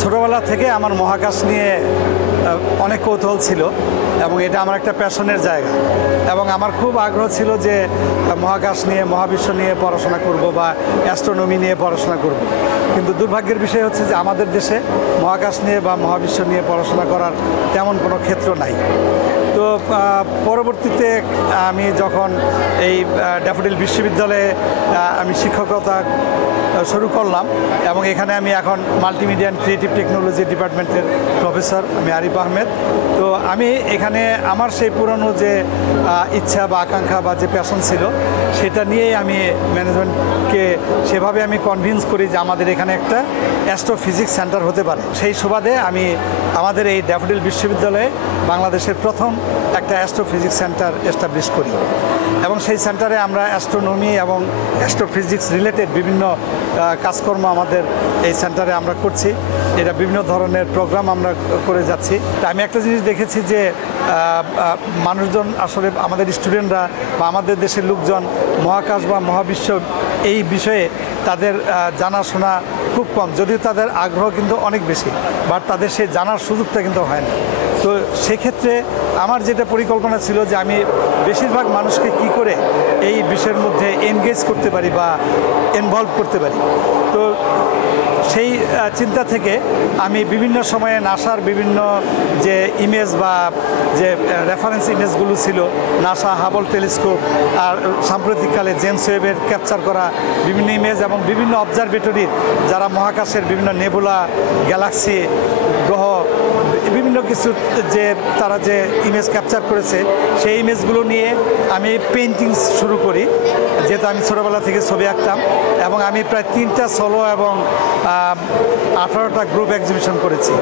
ছোটোবেলা থেকে আমার মহাকাশ নিয়ে অনেক কৌতূহল ছিল এবং এটা আমার একটা প্যাশনের জায়গা এবং আমার খুব আগ্রহ ছিল যে মহাকাশ নিয়ে মহাবিশ্ব নিয়ে পড়াশোনা করব বা অ্যাস্ট্রোনমি নিয়ে পড়াশোনা করব। কিন্তু দুর্ভাগ্যের বিষয় হচ্ছে যে আমাদের দেশে মহাকাশ নিয়ে বা মহাবিশ্ব নিয়ে পড়াশোনা করার তেমন কোনো ক্ষেত্র নাই। তো পরবর্তীতে আমি যখন এই ড্যাফোডিল বিশ্ববিদ্যালয়ে আমি শিক্ষকতা শুরু করলাম এবং এখানে আমি এখন মাল্টিমিডিয়া অ্যান্ড ক্রিয়েটিভ টেকনোলজি ডিপার্টমেন্টের প্রফেসর, আমি আরিফ আহমেদ। তো আমি এখানে আমার সেই পুরনো যে ইচ্ছা বা আকাঙ্ক্ষা বা যে প্যাশন ছিল সেটা নিয়েই আমি ম্যানেজমেন্টকে সেভাবে আমি কনভিন্স করি যে আমাদের এখানে একটা অ্যাস্ট্রোফিজিক্স সেন্টার হতে পারে। সেই সুবাদে আমি আমাদের এই ড্যাফোডিল বিশ্ববিদ্যালয়ে বাংলাদেশের প্রথম একটা অ্যাস্ট্রোফিজিক্স সেন্টার এস্টাবলিশ করি এবং সেই সেন্টারে আমরা অ্যাস্ট্রোনমি এবং অ্যাস্ট্রোফিজিক্স রিলেটেড বিভিন্ন কাজকর্ম আমাদের এই সেন্টারে আমরা করছি। এটা বিভিন্ন ধরনের প্রোগ্রাম আমরা করে যাচ্ছি। তা আমি একটা জিনিস দেখেছি যে মানুষজন আসলে আমাদের স্টুডেন্টরা বা আমাদের দেশের লোকজন মহাকাশ বা মহাবিশ্ব এই বিষয়ে তাদের জানাশোনা খুব কম, যদিও তাদের আগ্রহ কিন্তু অনেক বেশি, বাট তাদের সেই জানার সুযোগটা কিন্তু হয় না। তো সেক্ষেত্রে আমার যেটা পরিকল্পনা ছিল যে আমি বেশিরভাগ মানুষকে কি করে এই বিষয়ের মধ্যে এনগেজ করতে পারি বা ইনভলভ করতে পারি। তো সেই চিন্তা থেকে আমি বিভিন্ন সময়ে নাসার বিভিন্ন যে ইমেজ বা যে রেফারেন্স ইমেজগুলো ছিল, নাসা হাবল টেলিস্কোপ আর সাম্প্রতিককালে জেমস ওয়েবের ক্যাপচার করা বিভিন্ন ইমেজ এবং বিভিন্ন অবজারভেটরির যারা মহাকাশের বিভিন্ন নেবুলা, গ্যালাক্সি, গ্রহ বিভিন্ন কিছু যে তারা যে ইমেজ ক্যাপচার করেছে সেই ইমেজগুলো নিয়ে আমি পেইন্টিং শুরু করি, যেহেতু আমি ছোটোবেলা থেকে ছবি আঁকতাম এবং আমি প্রায় 3টা সোলো এবং 18টা গ্রুপ এক্সিবিশন করেছি।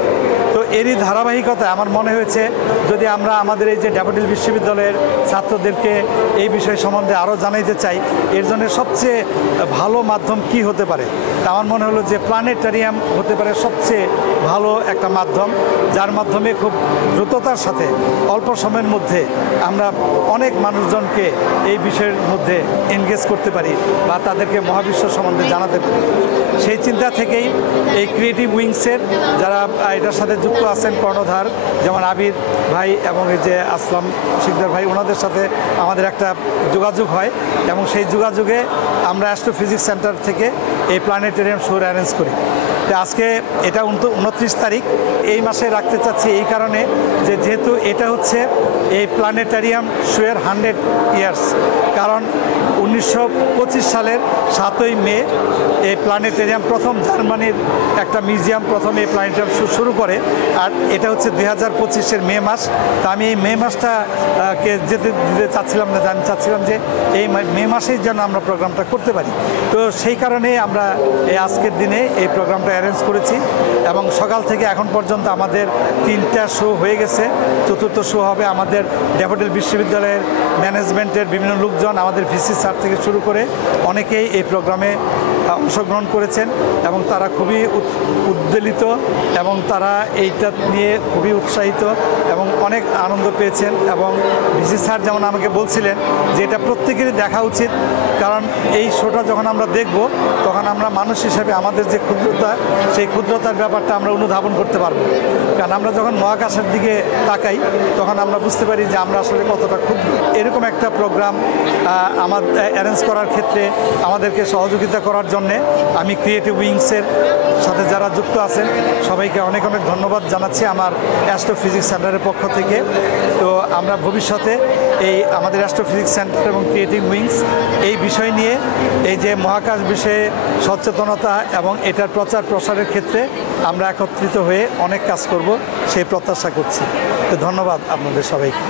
তো এরই ধারাবাহিকতায় আমার মনে হয়েছে যদি আমরা আমাদের এই যে ড্যাফোডিল বিশ্ববিদ্যালয়ের ছাত্রদেরকে এই বিষয় সম্বন্ধে আরও জানাইতে চাই, এর জন্য সবচেয়ে ভালো মাধ্যম কি হতে পারে। আমার মনে হলো যে প্ল্যানেটারিয়াম হতে পারে সবচেয়ে ভালো একটা মাধ্যম, যার মাধ্যমে খুব দ্রুততার সাথে অল্প সময়ের মধ্যে আমরা অনেক মানুষজনকে এই বিষয়ের মধ্যে এনগেজ করতে পারি বা তাদেরকে মহাবিশ্ব সম্বন্ধে জানাতে পারি। সেই চিন্তা থেকেই এই ক্রিয়েটিভ উইংসের যারা এটার সাথে যুক্ত আছেন কর্ণধার, যেমন আবির ভাই এবং এই যে আসলাম শিকদার ভাই, ওনাদের সাথে আমাদের একটা যোগাযোগ হয় এবং সেই যোগাযোগে আমরা অ্যাস্ট্রোফিজিক্স সেন্টার থেকে এই প্ল্যানেটেরিয়াম শোর অ্যারেঞ্জ করি। তো আজকে এটা 29 তারিখ এই মাসে রাখতে চাচ্ছি এই কারণে যে যেহেতু এটা হচ্ছে এই প্ল্যানেটারিয়াম শোয়ের 100 ইয়ার্স, কারণ 1925 সালের 7ই মে এই প্ল্যানেটেরিয়াম প্রথম জার্মানির একটা মিউজিয়াম প্রথম এই প্ল্যানেটেরিয়াম শুরু করে, আর এটা হচ্ছে 2025-এর মে মাস। তা আমি এই মে মাসটাকে যেতে দিতে চাচ্ছিলাম না, আমি চাচ্ছিলাম যে এই মে মাসেই যেন আমরা প্রোগ্রামটা করতে পারি। তো সেই কারণেই আমরা এই আজকের দিনে এই প্রোগ্রামটা অ্যারেঞ্জ করেছি এবং সকাল থেকে এখন পর্যন্ত আমাদের 3টা শো হয়ে গেছে, 4র্থ শো হবে। আমাদের ড্যাফোডিল বিশ্ববিদ্যালয়ের ম্যানেজমেন্টের বিভিন্ন লোকজন, আমাদের ভিসি স্যার থেকে শুরু করে অনেকেই এই প্রোগ্রামে অংশগ্রহণ করেছেন এবং তারা খুবই উদ্বেলিত এবং তারা এইটা নিয়ে খুবই উৎসাহিত এবং অনেক আনন্দ পেয়েছেন। এবং ভিসি স্যার যেমন আমাকে বলছিলেন যে এটা প্রত্যেকেরই দেখা উচিত, কারণ এই শোটা যখন আমরা দেখব তখন আমরা মানুষ হিসেবে আমাদের যে ক্ষুদ্রতা, সেই ক্ষুদ্রতার ব্যাপারটা আমরা অনুধাবন করতে পারবো। কারণ আমরা যখন মহাকাশের দিকে তাকাই তখন আমরা বুঝতে পারি যে আমরা আসলে কতটা ক্ষুদ্র। এরকম একটা প্রোগ্রাম আমাদের অ্যারেঞ্জ করার ক্ষেত্রে আমাদেরকে সহযোগিতা করার জন্যে আমি ক্রিয়েটিভ উইংসের সাথে যারা যুক্ত আছেন সবাইকে অনেক অনেক ধন্যবাদ জানাচ্ছি আমার অ্যাস্ট্রোফিজিক্স সেন্টারের পক্ষ থেকে। তো আমরা ভবিষ্যতে এই আমাদের অ্যাস্ট্রোফিজিক্স সেন্টার এবং ক্রিয়েটিভ উইংস এই বিষয় নিয়ে এই যে মহাকাশ বিষয়ে সচেতনতা এবং এটার প্রচার প্রসারের ক্ষেত্রে আমরা একত্রিত হয়ে অনেক কাজ করব সেই প্রত্যাশা করছি। তো ধন্যবাদ আপনাদের সবাইকে।